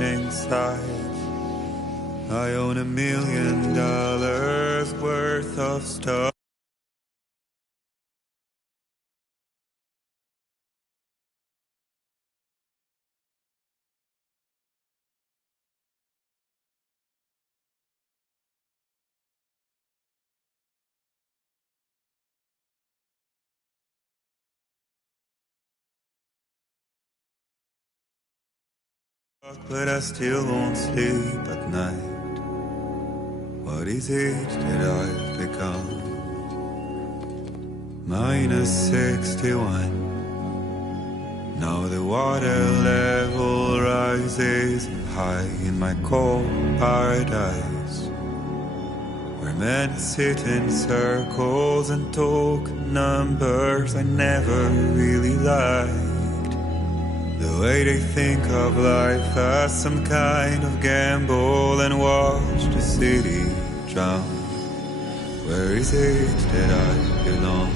inside. I own $1 million worth of stuff. But I still won't sleep at night. What is it that I've become? -61. Now the water level rises high in my cold paradise, where men sit in circles and talk numbers I never really liked. The way they think of life as some kind of gamble and watch the city drown. Where is it that I belong?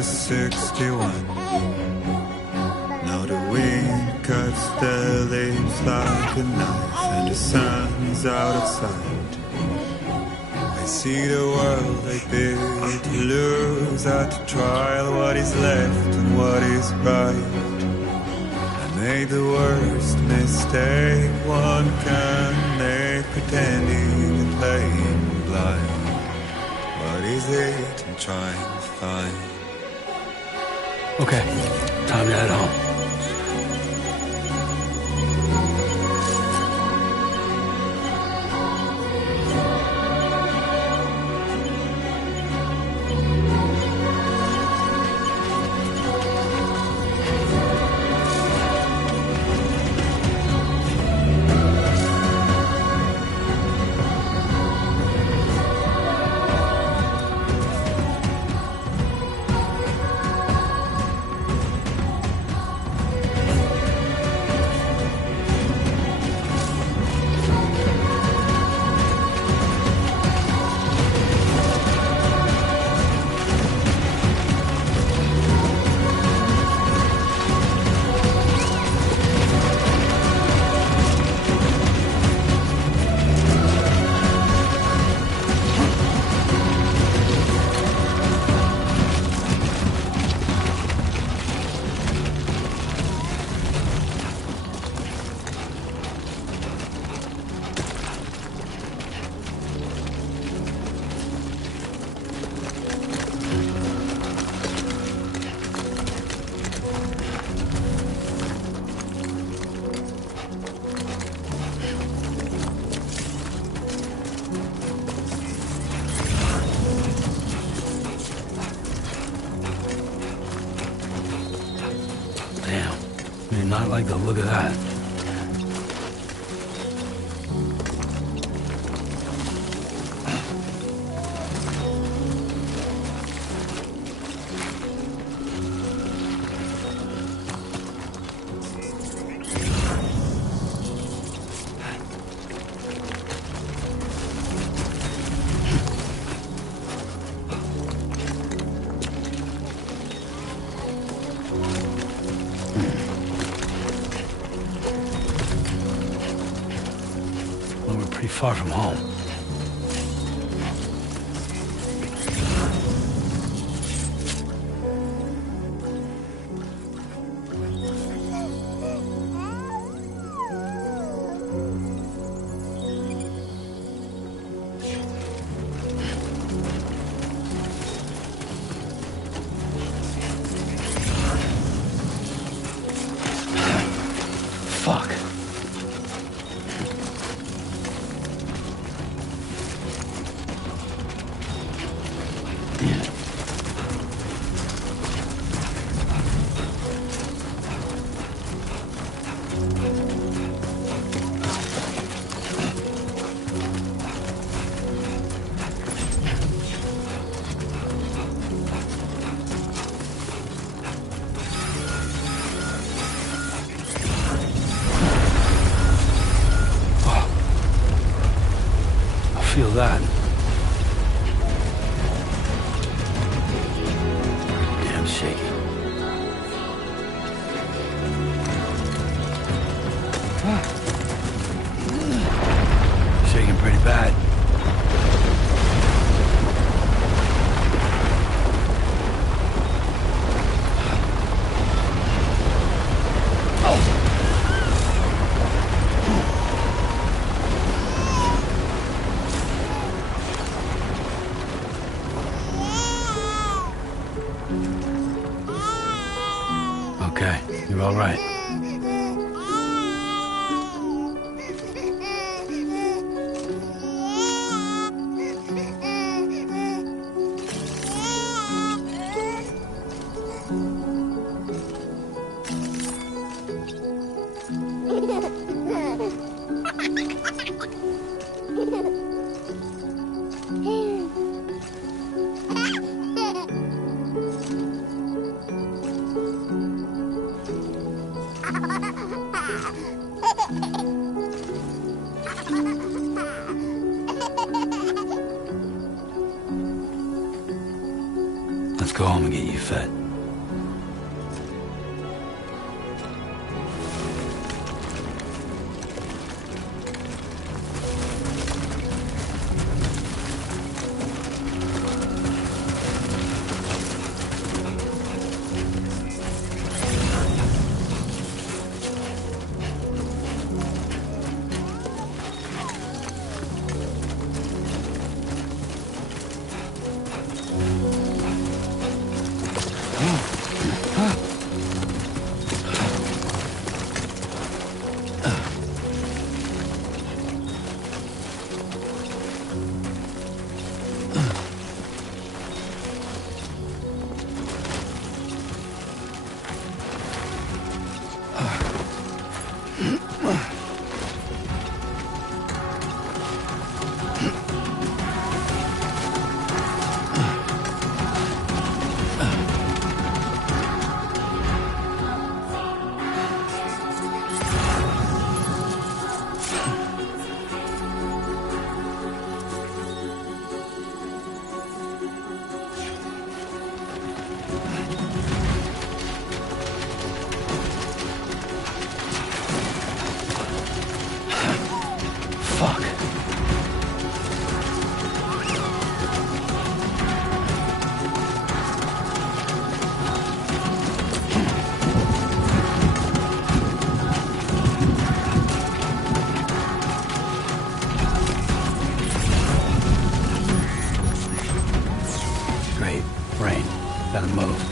-61. Now the wind cuts the leaves like a knife, and the sun's out of sight. I see the world I bid to lose at the trial, what is left and what is right. I made the worst mistake one can make, pretending and playing blind. What is it I'm trying to find? Okay, time to head home. Not like the look of that. Far from home. okay. You're all right. Let's go home and get you fed. Gotta move.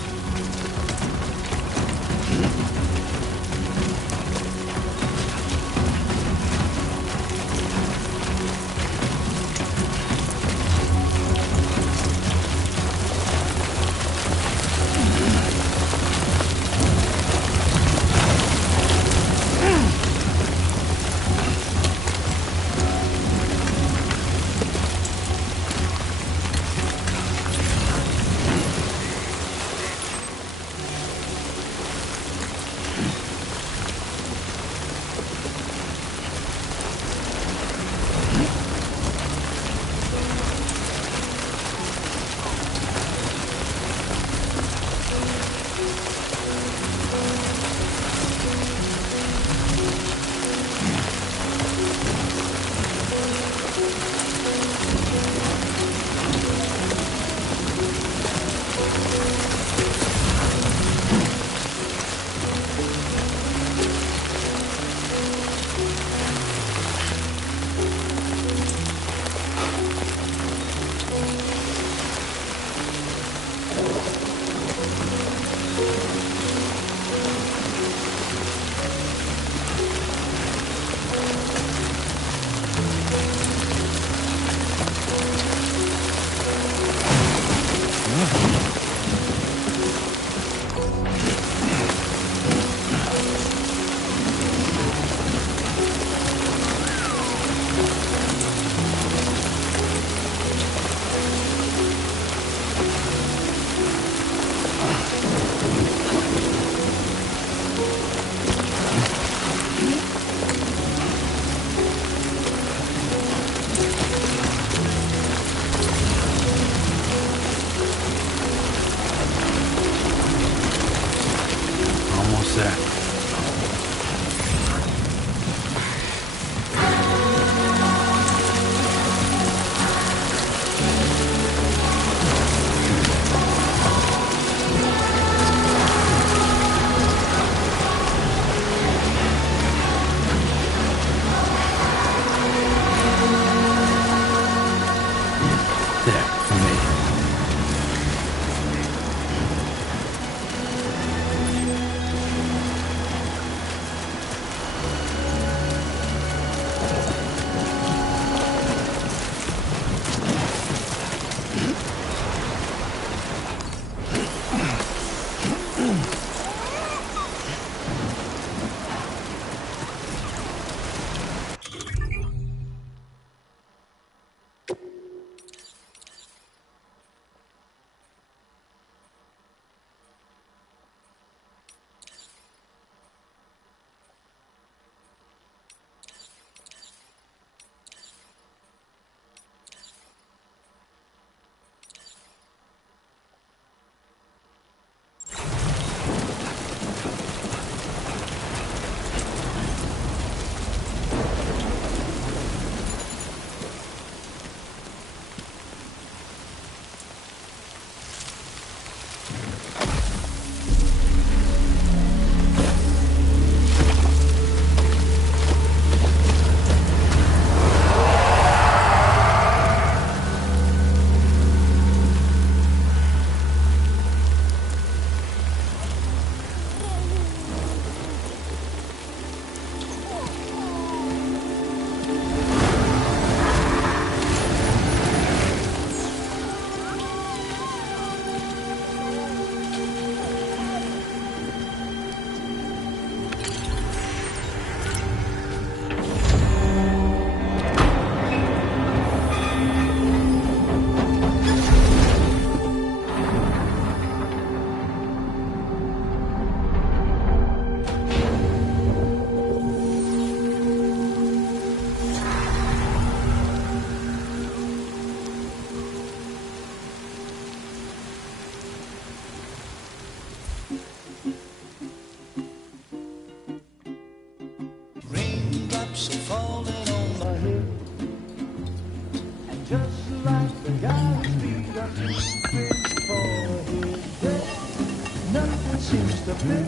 seems to fit.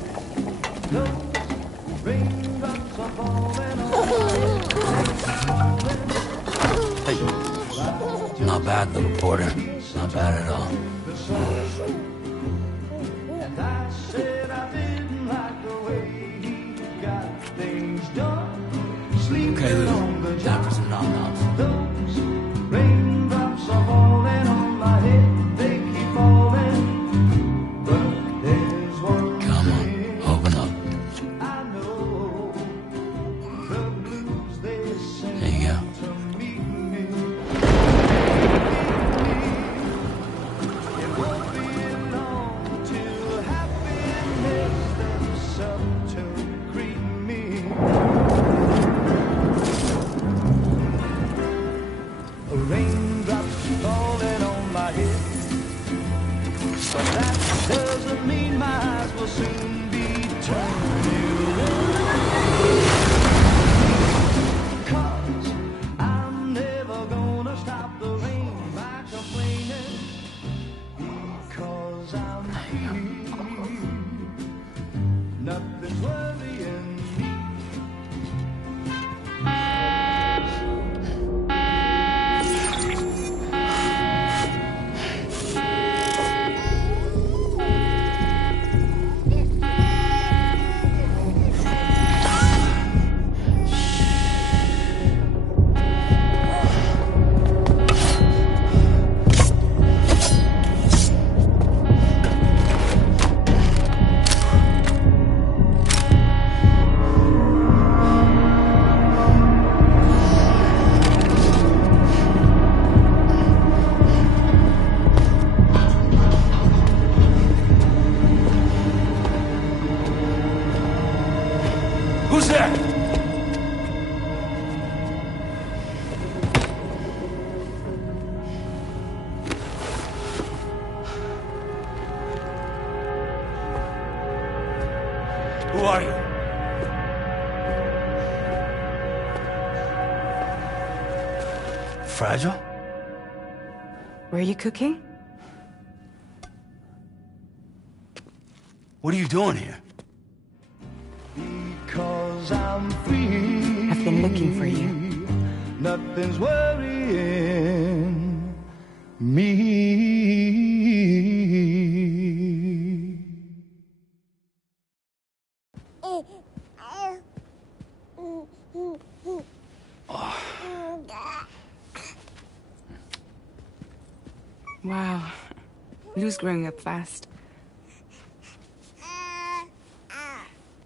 Those raindrops are falling on Hey, not bad, little porter. Not bad at all. the sun. And I said I didn't like the way he got things done. Sleeping Okay, Lou. on the Time job. for some nom-noms. Those raindrops are falling on my head. They keep falling. But there's one Come on, thing open up. I know. The blues they sing There you go. to meet me. It won't be long till happiness steps up to greet me. Raindrops falling on my head, but that doesn't mean my eyes will soon be turning red. 'Cause I'm never gonna stop the rain by complaining, because I'm free. Nothing's worrying me. Who's there? Who are you? Fragile? Were you cooking? What are you doing here? Because I'm free. I've been looking for you. Nothing's worrying me. Wow. Lou's growing up fast.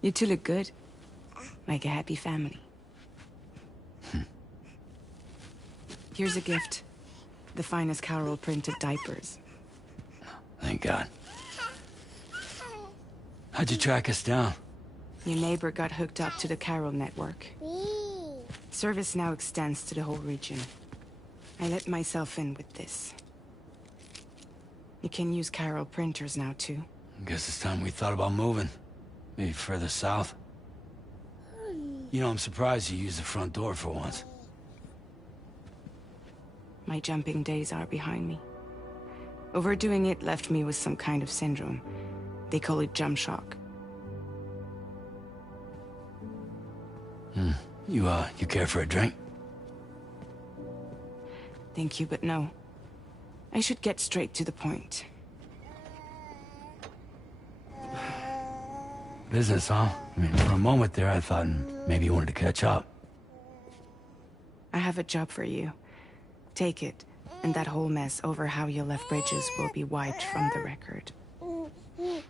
You two look good. Like a happy family. Here's a gift. The finest Carol printed diapers. Thank God. How'd you track us down? Your neighbor got hooked up to the Carol network. Service now extends to the whole region. I let myself in with this. You can use Carol printers now, too. Guess it's time we thought about moving. Maybe further south. You know, I'm surprised you used the front door for once. My jumping days are behind me. Overdoing it left me with some kind of syndrome. They call it jump shock. You care for a drink? Thank you, but no. I should get straight to the point. Business, huh? I mean, for a moment there, I thought maybe you wanted to catch up. I have a job for you. Take it, and that whole mess over how you left Bridges will be wiped from the record.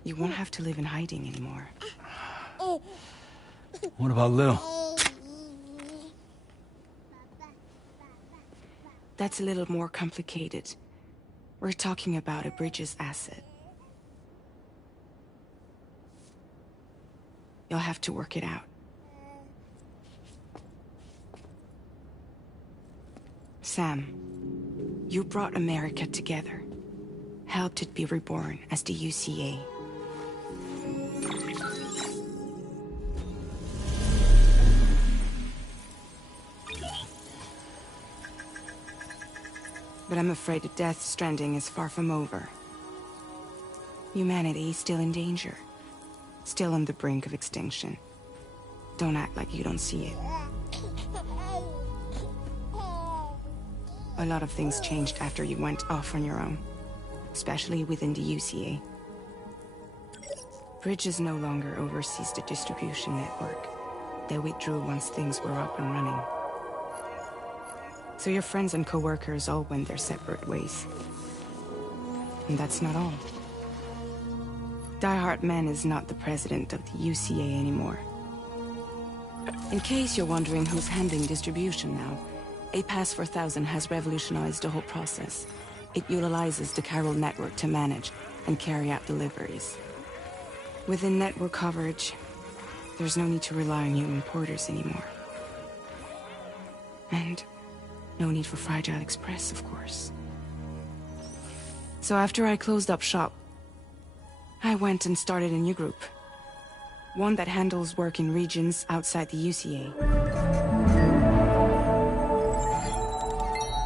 You won't have to live in hiding anymore. What about Lil? That's a little more complicated. We're talking about a Bridges asset. You'll have to work it out. Sam, you brought America together. Helped it be reborn as the UCA. But I'm afraid the death stranding is far from over. Humanity is still in danger. still on the brink of extinction. Don't act like you don't see it. A lot of things changed after you went off on your own, especially within the UCA. Bridges no longer oversees the distribution network. They withdrew once things were up and running. So your friends and co-workers all went their separate ways. And that's not all. Die Hard Man is not the president of the UCA anymore. In case you're wondering who's handling distribution now, A Pass 4000 has revolutionized the whole process. It utilizes the chiral network to manage and carry out deliveries. Within network coverage, there's no need to rely on human porters anymore. And no need for Fragile Express, of course. So after I closed up shop, I went and started a new group. One that handles work in regions outside the UCA.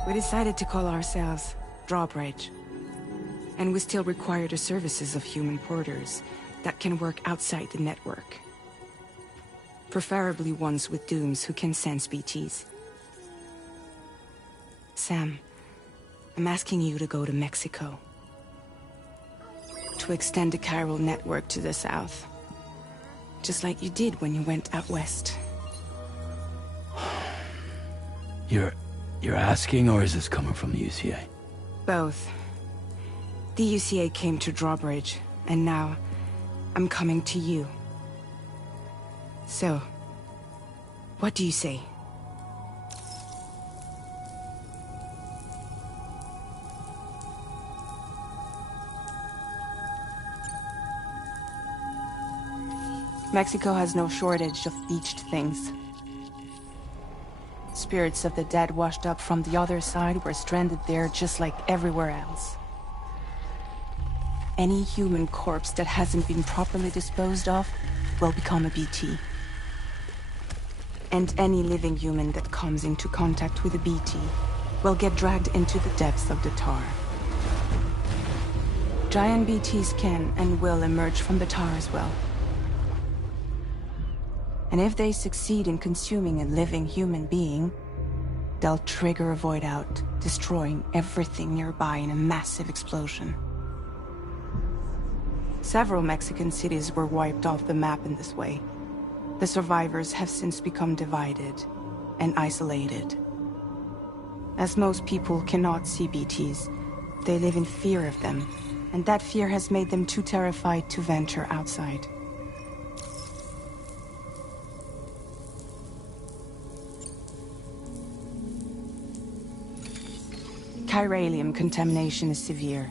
We decided to call ourselves Drawbridge. And we still require the services of human porters that can work outside the network. Preferably ones with dooms who can sense BTs. Sam, I'm asking you to go to Mexico. To extend the chiral network to the south. Just like you did when you went out west. You're asking, or is this coming from the UCA? Both. The UCA came to Drawbridge, and now I'm coming to you. So, what do you say? Mexico has no shortage of beached things. Spirits of the dead washed up from the other side were stranded there just like everywhere else. Any human corpse that hasn't been properly disposed of will become a BT. And any living human that comes into contact with a BT will get dragged into the depths of the tar. Giant BTs can and will emerge from the tar as well. And if they succeed in consuming a living human being, they'll trigger a void out, destroying everything nearby in a massive explosion. Several Mexican cities were wiped off the map in this way. The survivors have since become divided and isolated. As most people cannot see BTs, they live in fear of them, and that fear has made them too terrified to venture outside. Chiralium contamination is severe.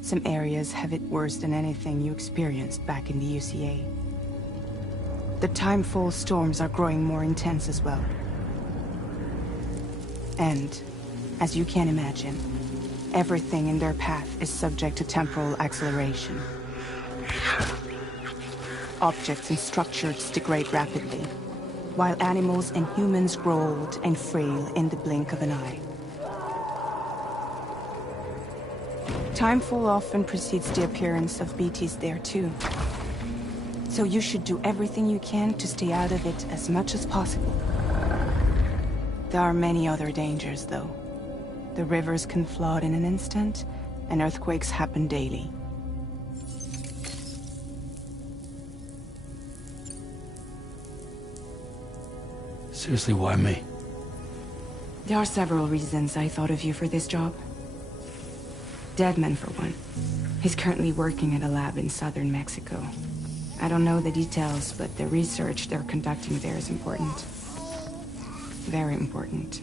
Some areas have it worse than anything you experienced back in the UCA. The timefall storms are growing more intense as well. And, as you can imagine, everything in their path is subject to temporal acceleration. Objects and structures degrade rapidly, while animals and humans grow old and frail in the blink of an eye. Timefall often precedes the appearance of BTs there too. So you should do everything you can to stay out of it as much as possible. There are many other dangers though. The rivers can flood in an instant, and earthquakes happen daily. Seriously, why me? There are several reasons I thought of you for this job. Deadman, for one. He's currently working at a lab in southern Mexico. I don't know the details, but the research they're conducting there is important. Very important.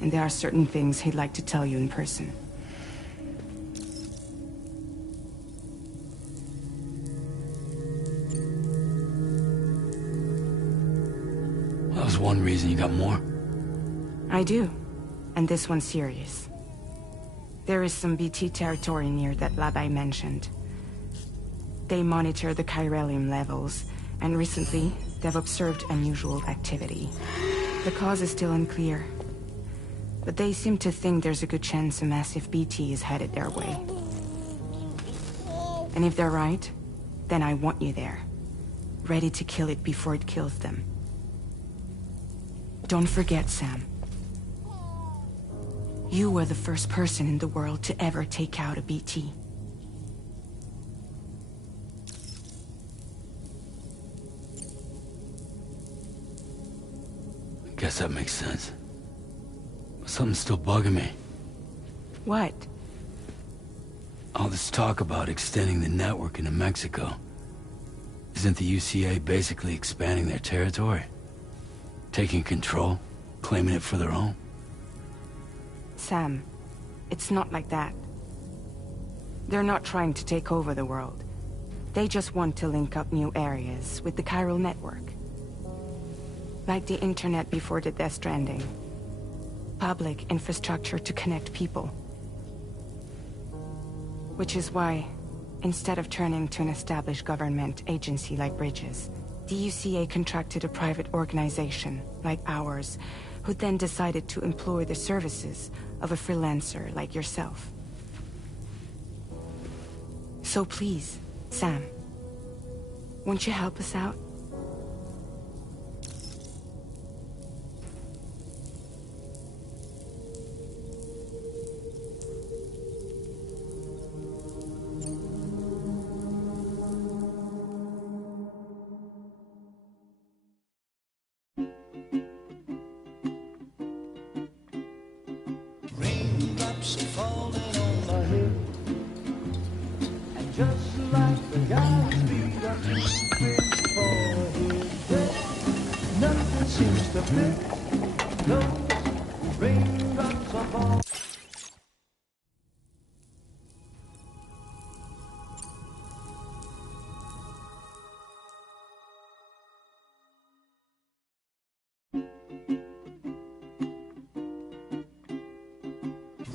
And there are certain things he'd like to tell you in person. That was one reason. You got more? I do. And this one's serious. There is some BT territory near that lab I mentioned. They monitor the chiralium levels, and recently, they've observed unusual activity. The cause is still unclear, but they seem to think there's a good chance a massive BT is headed their way. And if they're right, then I want you there, ready to kill it before it kills them. Don't forget, Sam. You were the first person in the world to ever take out a BT. I guess that makes sense. But something's still bugging me. What? All this talk about extending the network into Mexico. Isn't the UCA basically expanding their territory? Taking control? Claiming it for their own? Sam, it's not like that. They're not trying to take over the world. They just want to link up new areas with the chiral network. Like the internet before the Death Stranding. Public infrastructure to connect people. Which is why, instead of turning to an established government agency like Bridges, the UCA contracted a private organization, like ours, who then decided to employ the services of a freelancer like yourself. So please, Sam, won't you help us out? Raindrops are falling on my head, and just like the guy's feet are moving for his bed, nothing seems to fit. Those raindrops are falling.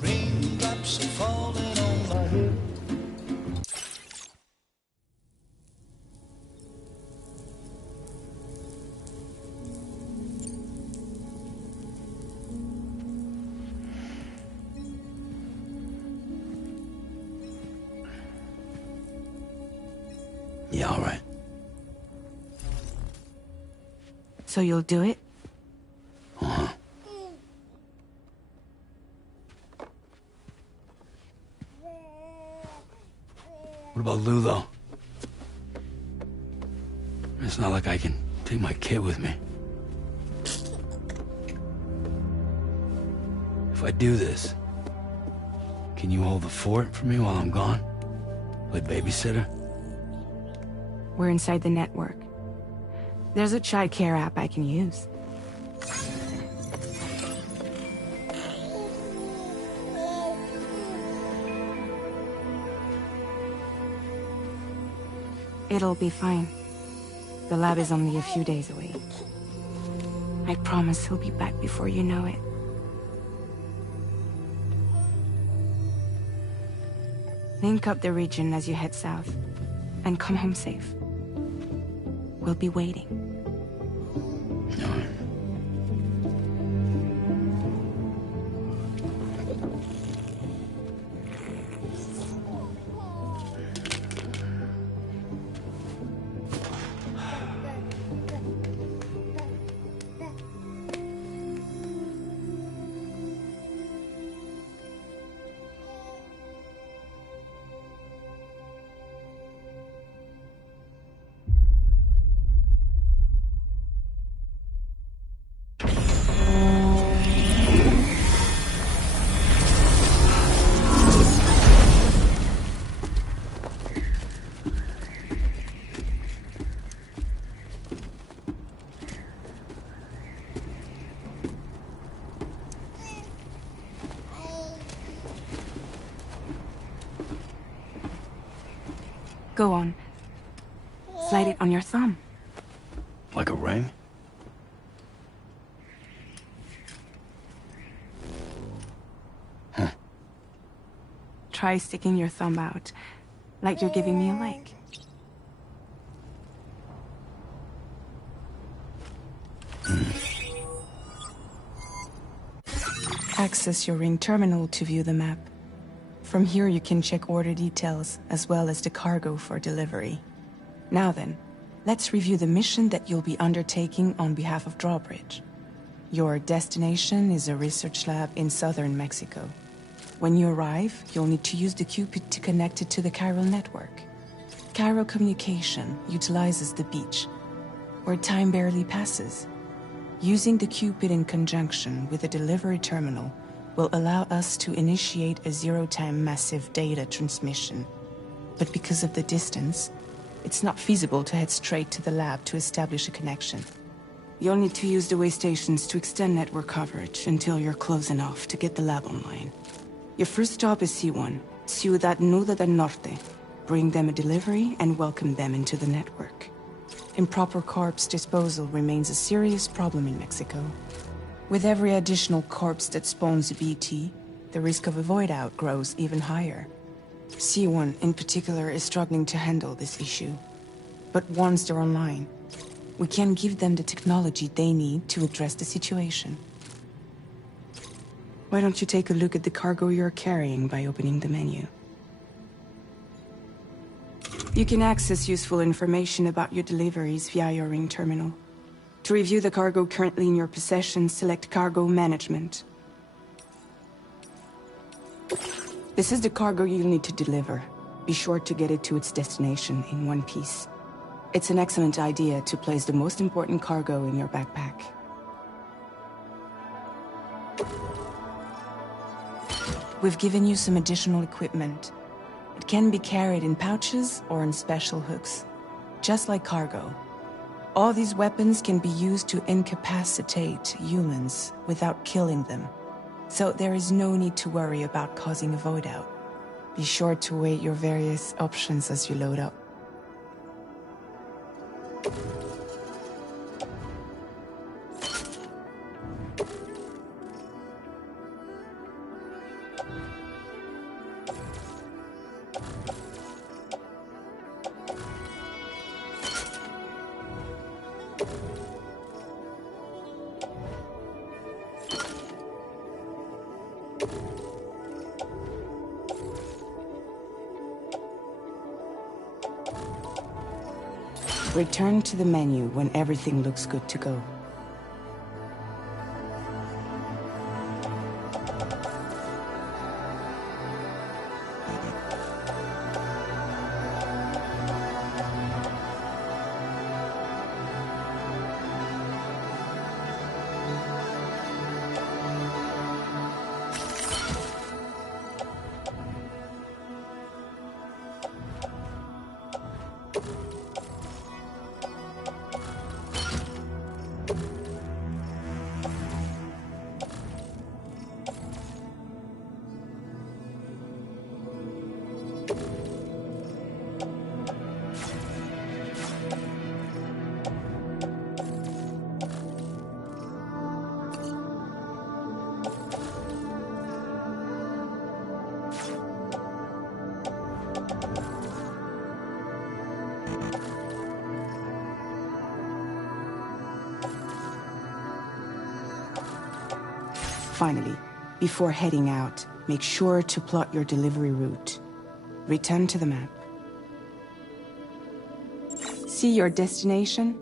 Raindrops are falling on my head. Yeah, all right. So you'll do it? Uh-huh. What about Lou, though? It's not like I can take my kid with me. If I do this, can you hold the fort for me while I'm gone? Play babysitter? We're inside the network. There's a child care app I can use. It'll be fine. The lab is only a few days away. I promise he'll be back before you know it. Link up the region as you head south, and come home safe. We'll be waiting. All right. Go on. Slide it on your thumb. Like a ring? Huh. Try sticking your thumb out, like you're giving me a like. Access your ring terminal to view the map. From here you can check order details, as well as the cargo for delivery. Now then, let's review the mission that you'll be undertaking on behalf of Drawbridge. Your destination is a research lab in southern Mexico. When you arrive, you'll need to use the Cupid to connect it to the chiral network. Chiral communication utilizes the beach, where time barely passes. Using the Cupid in conjunction with a delivery terminal will allow us to initiate a zero-time massive data transmission. But because of the distance, it's not feasible to head straight to the lab to establish a connection. You'll need to use the way stations to extend network coverage until you're close enough to get the lab online. Your first stop is C1, Ciudad Nuda del Norte. Bring them a delivery and welcome them into the network. Improper corpse disposal remains a serious problem in Mexico. With every additional corpse that spawns a BT, the risk of a void out grows even higher. C1 in particular is struggling to handle this issue. But once they're online, we can give them the technology they need to address the situation. Why don't you take a look at the cargo you're carrying by opening the menu? You can access useful information about your deliveries via your ring terminal. To review the cargo currently in your possession, select Cargo Management. This is the cargo you'll need to deliver. Be sure to get it to its destination in one piece. It's an excellent idea to place the most important cargo in your backpack. We've given you some additional equipment. It can be carried in pouches or in special hooks, just like cargo. All these weapons can be used to incapacitate humans without killing them. So there is no need to worry about causing a void out. Be sure to weigh your various options as you load up. Return to the menu when everything looks good to go. Finally, before heading out, make sure to plot your delivery route. Return to the map. See your destination?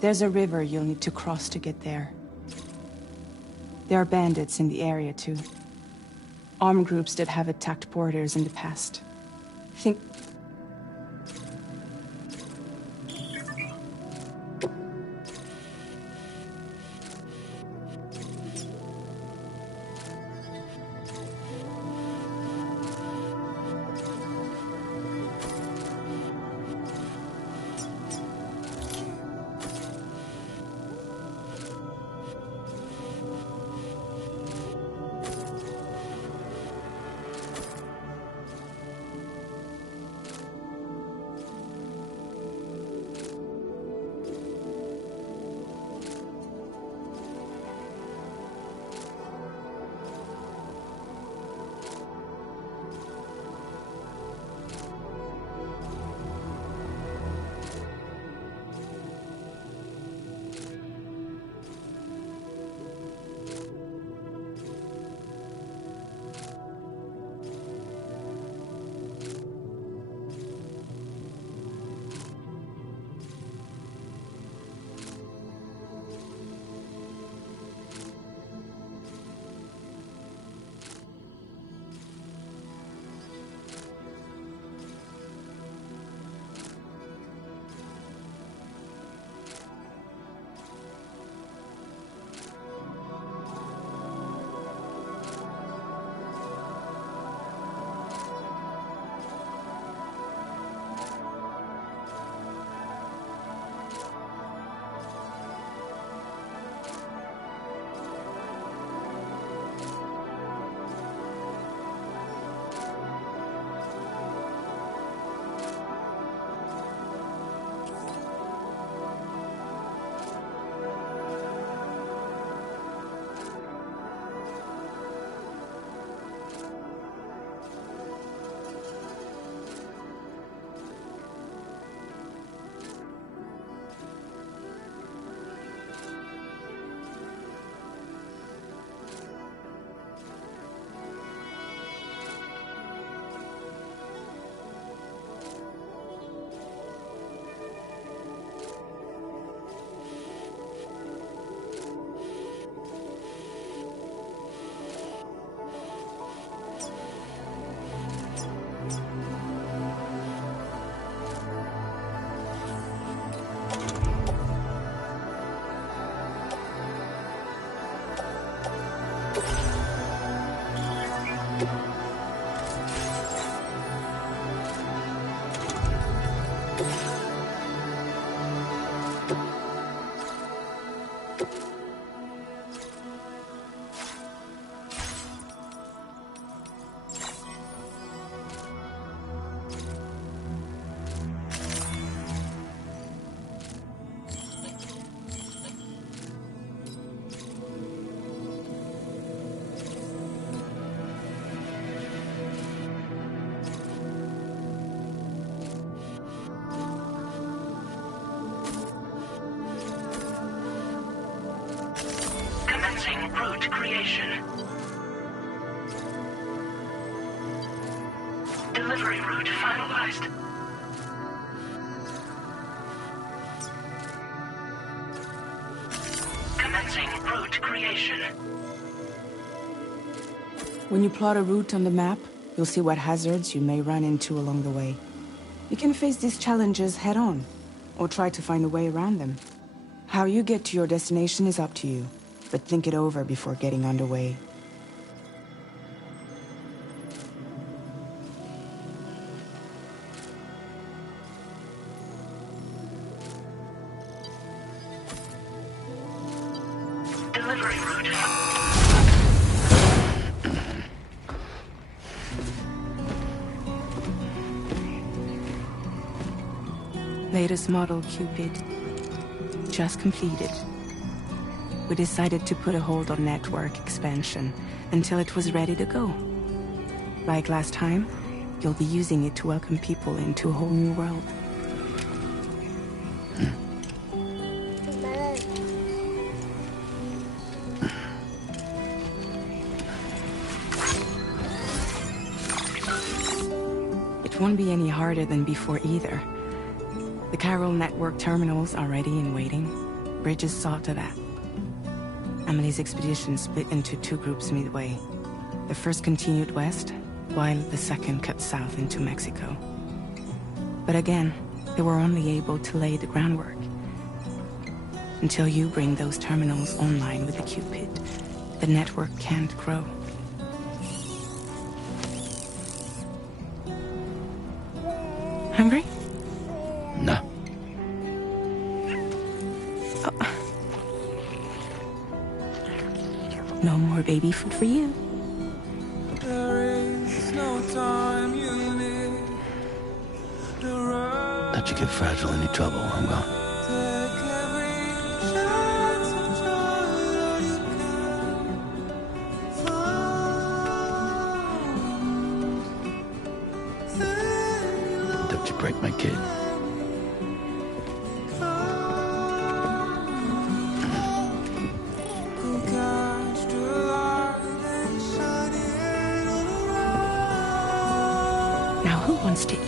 There's a river you'll need to cross to get there. There are bandits in the area too. Armed groups that have attacked borders in the past. Think... creation. Delivery route finalized. Commencing route creation. When you plot a route on the map, you'll see what hazards you may run into along the way. You can face these challenges head-on, or try to find a way around them. How you get to your destination is up to you, but think it over before getting underway. Delivery route. Latest model Cupid. Just completed. We decided to put a hold on network expansion until it was ready to go. Like last time, you'll be using it to welcome people into a whole new world. It won't be any harder than before either. The Chiral network terminals are ready and waiting. Bridges saw to that. Emily's expedition split into two groups midway. The first continued west, while the second cut south into Mexico. But again, they were only able to lay the groundwork. Until you bring those terminals online with the Cupid, the network can't grow. Hungry? No. No more baby food for you. Let you get fragile any trouble, I'm gone. Don't you break my kid. Now who wants to eat?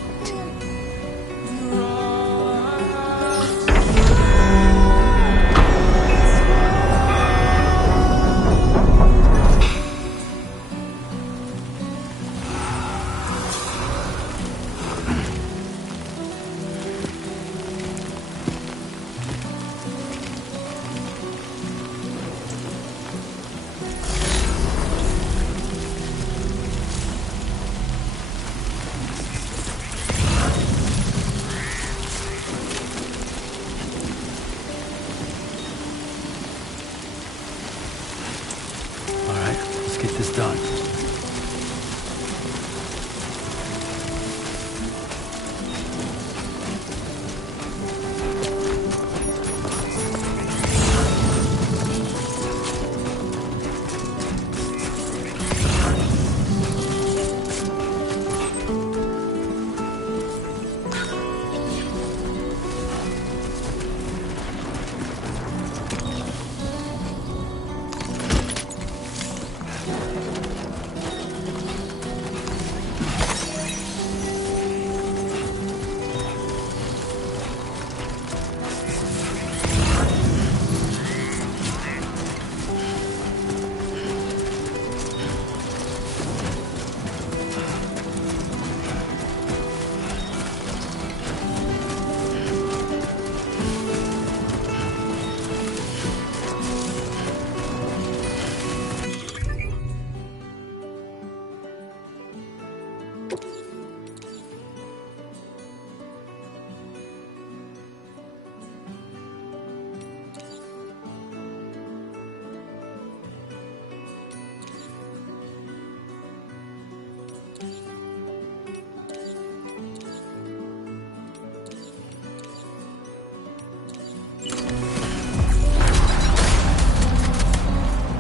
All right, let's get this done.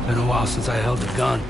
Been a while since I held a gun.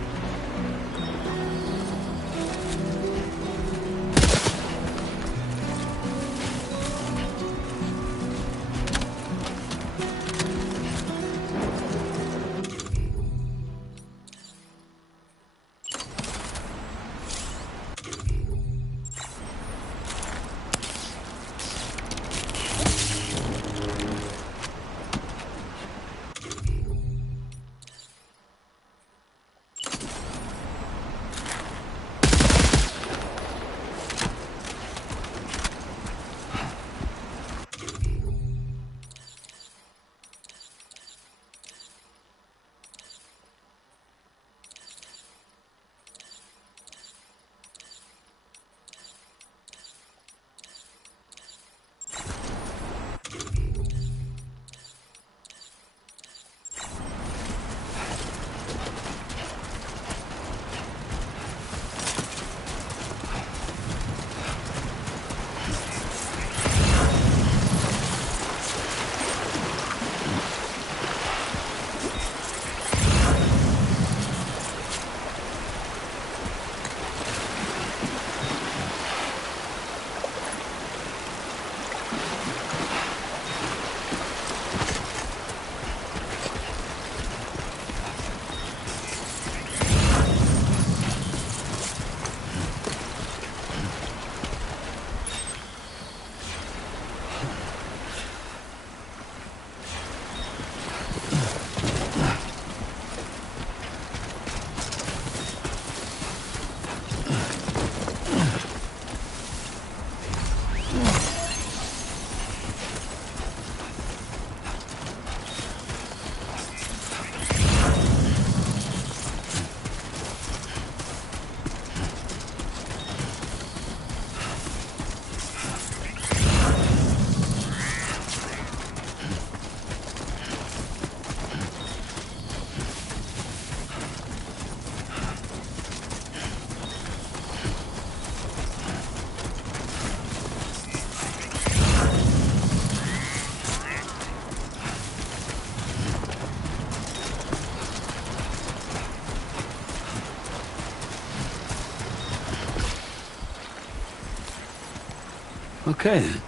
Okay then.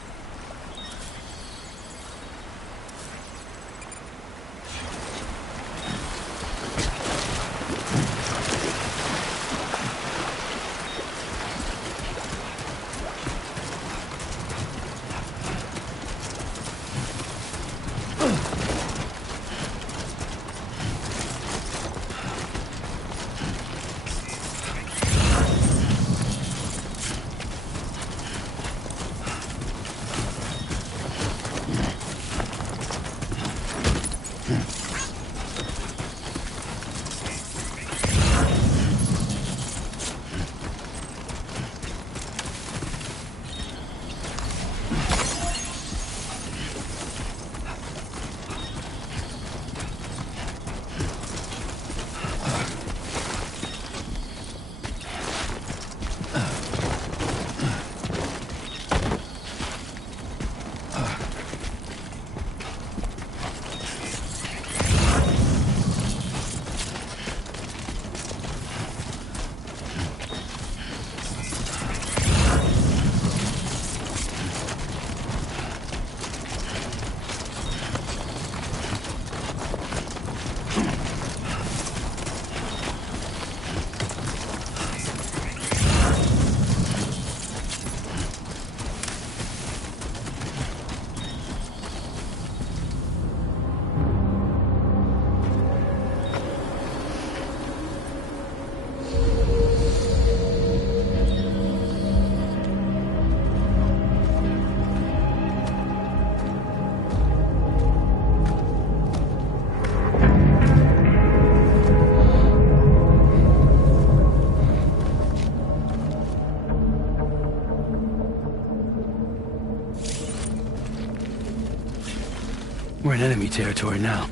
We're in enemy territory now.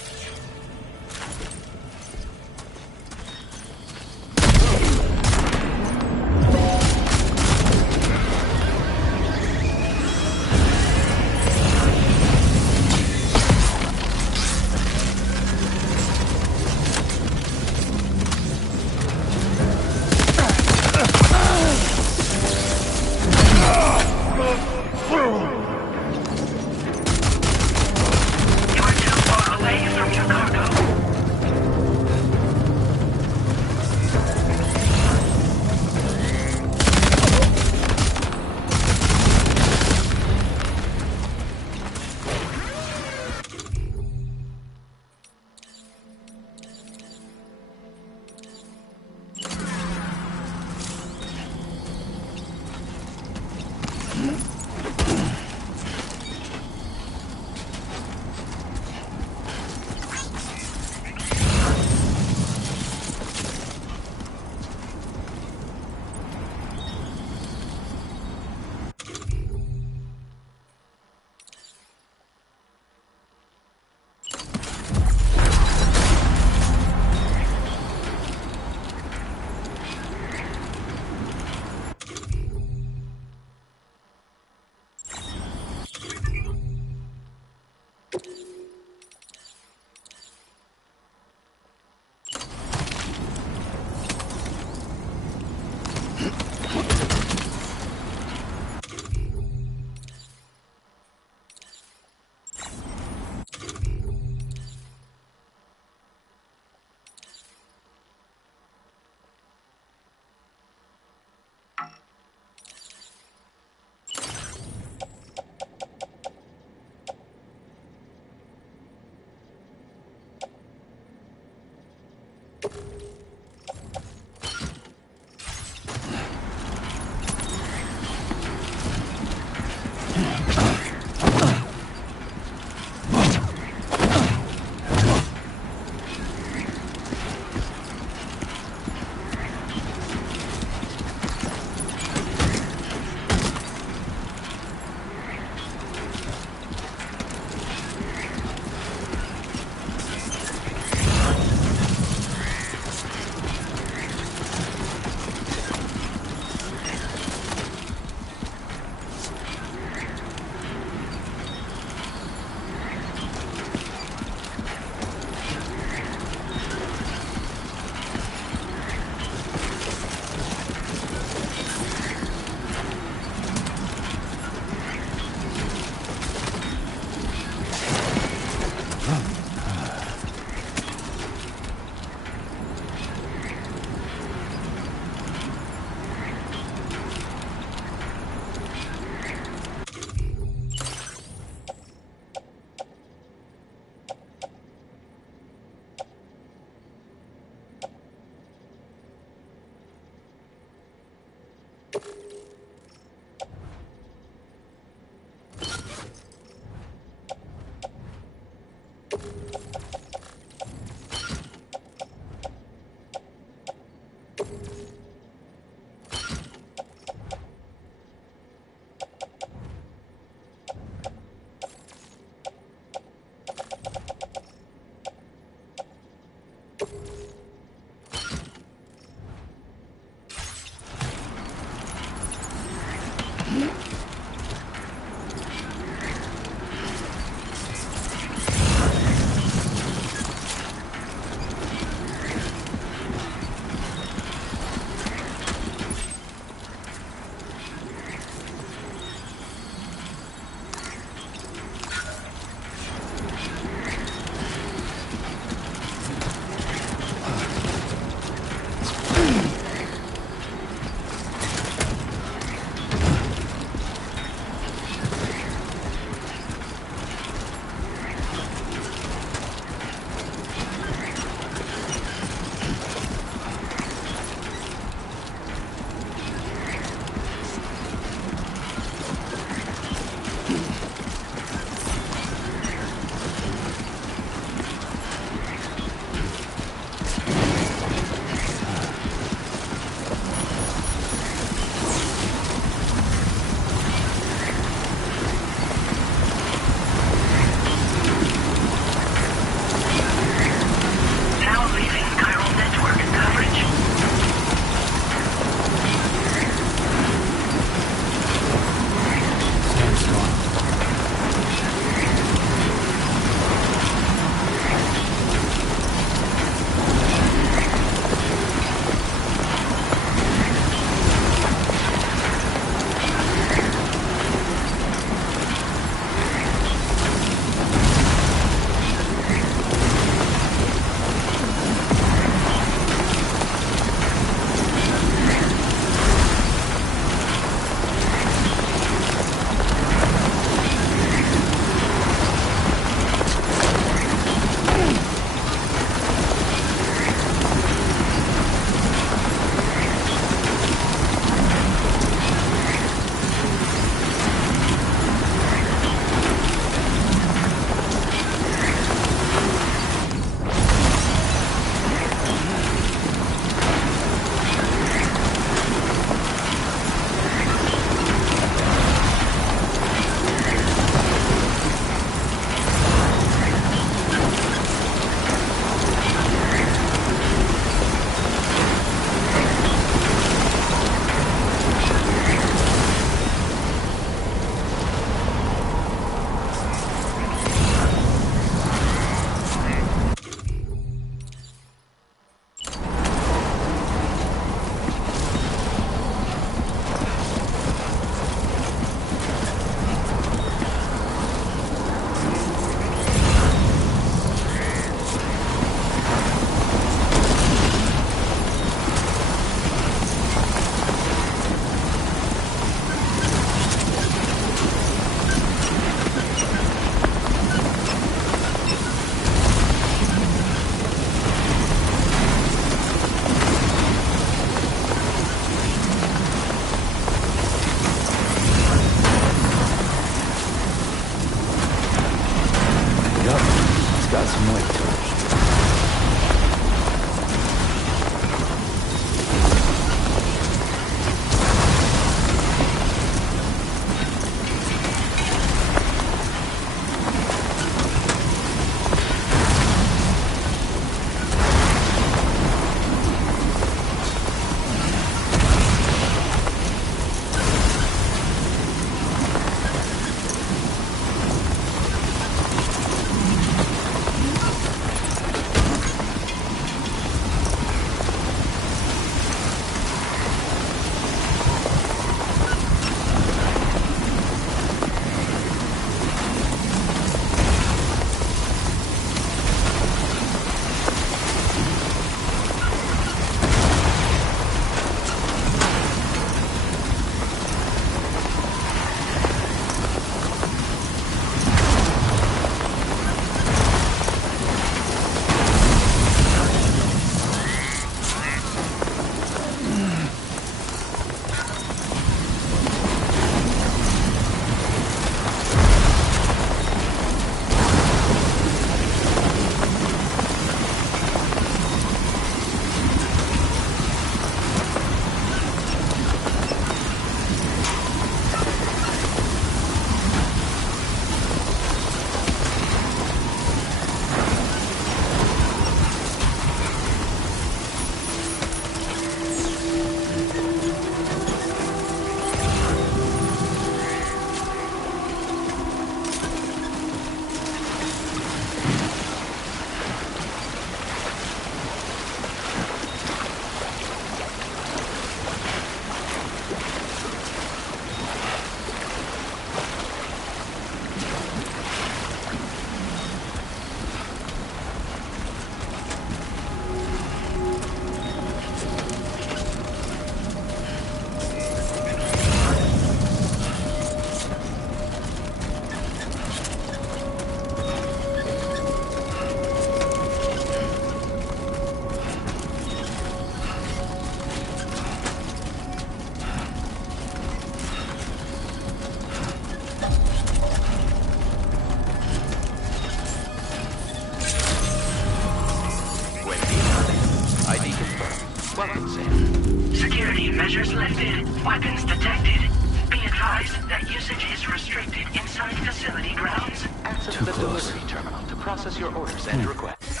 Security measures lifted. Weapons detected. Be advised that usage is restricted inside facility grounds. Access Too the close. delivery terminal to process your orders and requests.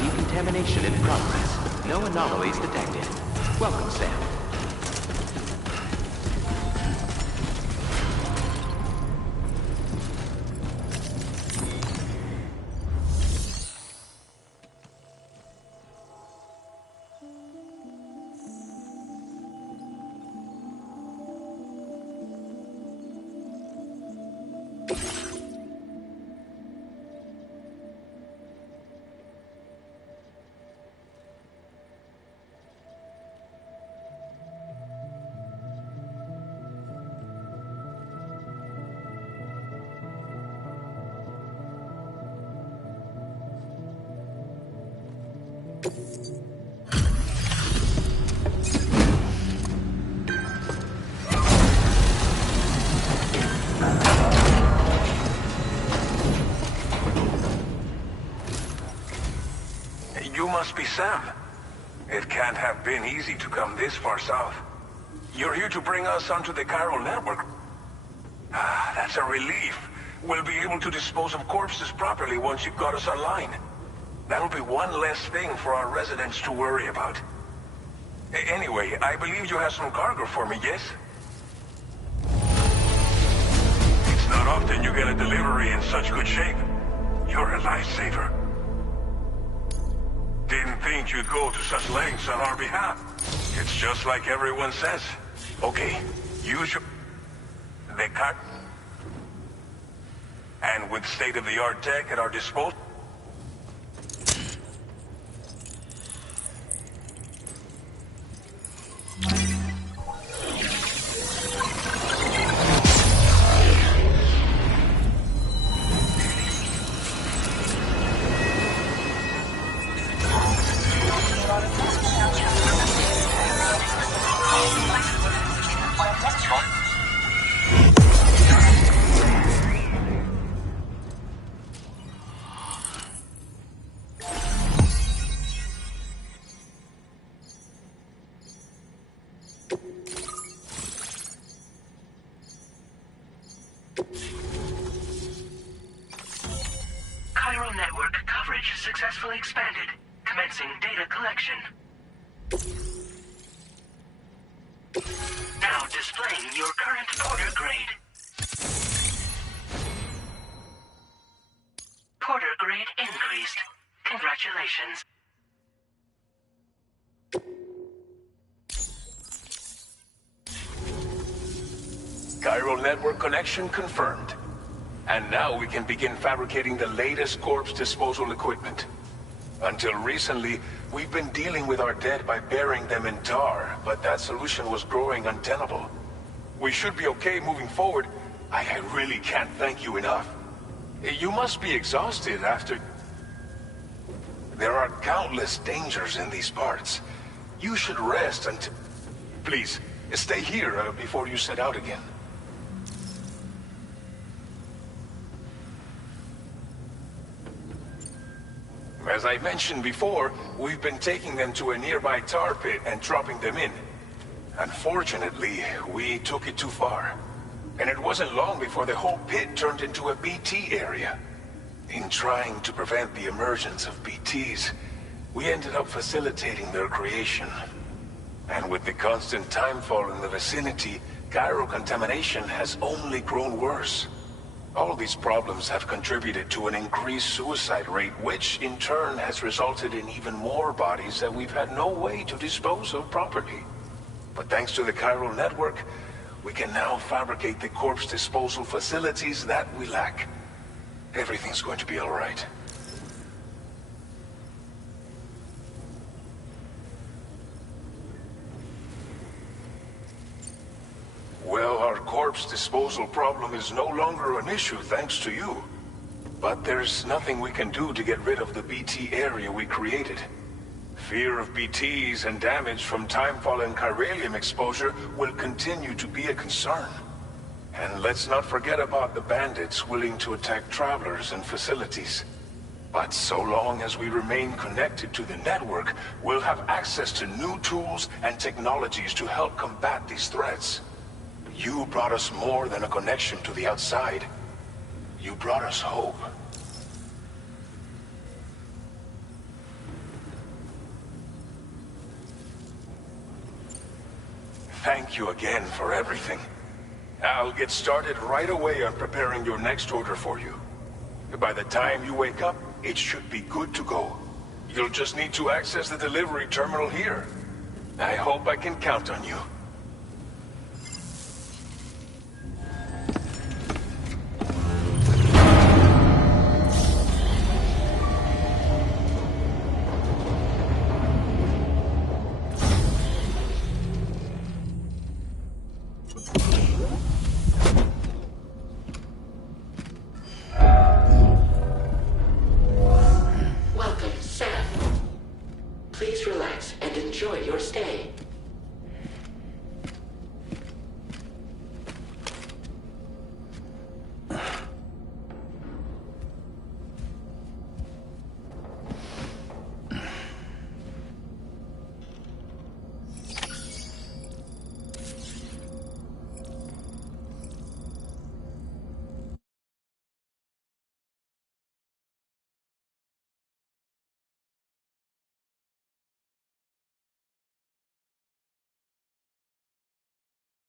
Decontamination in progress. No anomalies detected. Welcome, Sam. You must be Sam. It can't have been easy to come this far south. You're here to bring us onto the chiral network. Ah, that's a relief. We'll be able to dispose of corpses properly once you've got us online. That'll be one less thing for our residents to worry about. Anyway, I believe you have some cargo for me, yes? It's not often you get a delivery in such good shape. You're a lifesaver. Didn't think you'd go to such lengths on our behalf. It's just like everyone says. Okay, use your... The car... And with state-of-the-art tech at our disposal, Chiral network coverage successfully expanded. Commencing data collection. Now displaying your current Porter grade. Porter grade increased. Congratulations. chiral network connection confirmed. And now we can begin fabricating the latest corpse disposal equipment. Until recently, we've been dealing with our dead by burying them in tar, but that solution was growing untenable. We should be okay moving forward. I really can't thank you enough. You must be exhausted after... There are countless dangers in these parts. You should rest until... Please, stay here before you set out again. As I mentioned before, we've been taking them to a nearby tar pit and dropping them in. Unfortunately, we took it too far. And it wasn't long before the whole pit turned into a BT area. In trying to prevent the emergence of BTs, we ended up facilitating their creation. And with the constant timefall in the vicinity, chiral contamination has only grown worse. All these problems have contributed to an increased suicide rate, which in turn has resulted in even more bodies that we've had no way to dispose of properly. But thanks to the chiral network, we can now fabricate the corpse disposal facilities that we lack. Everything's going to be all right. Well, our corpse disposal problem is no longer an issue thanks to you. But there's nothing we can do to get rid of the BT area we created. Fear of BTs and damage from timefall and chiralium exposure will continue to be a concern. And let's not forget about the bandits willing to attack travelers and facilities. But so long as we remain connected to the network, we'll have access to new tools and technologies to help combat these threats. You brought us more than a connection to the outside. You brought us hope. Thank you again for everything. I'll get started right away on preparing your next order for you. By the time you wake up, it should be good to go. You'll just need to access the delivery terminal here. I hope I can count on you.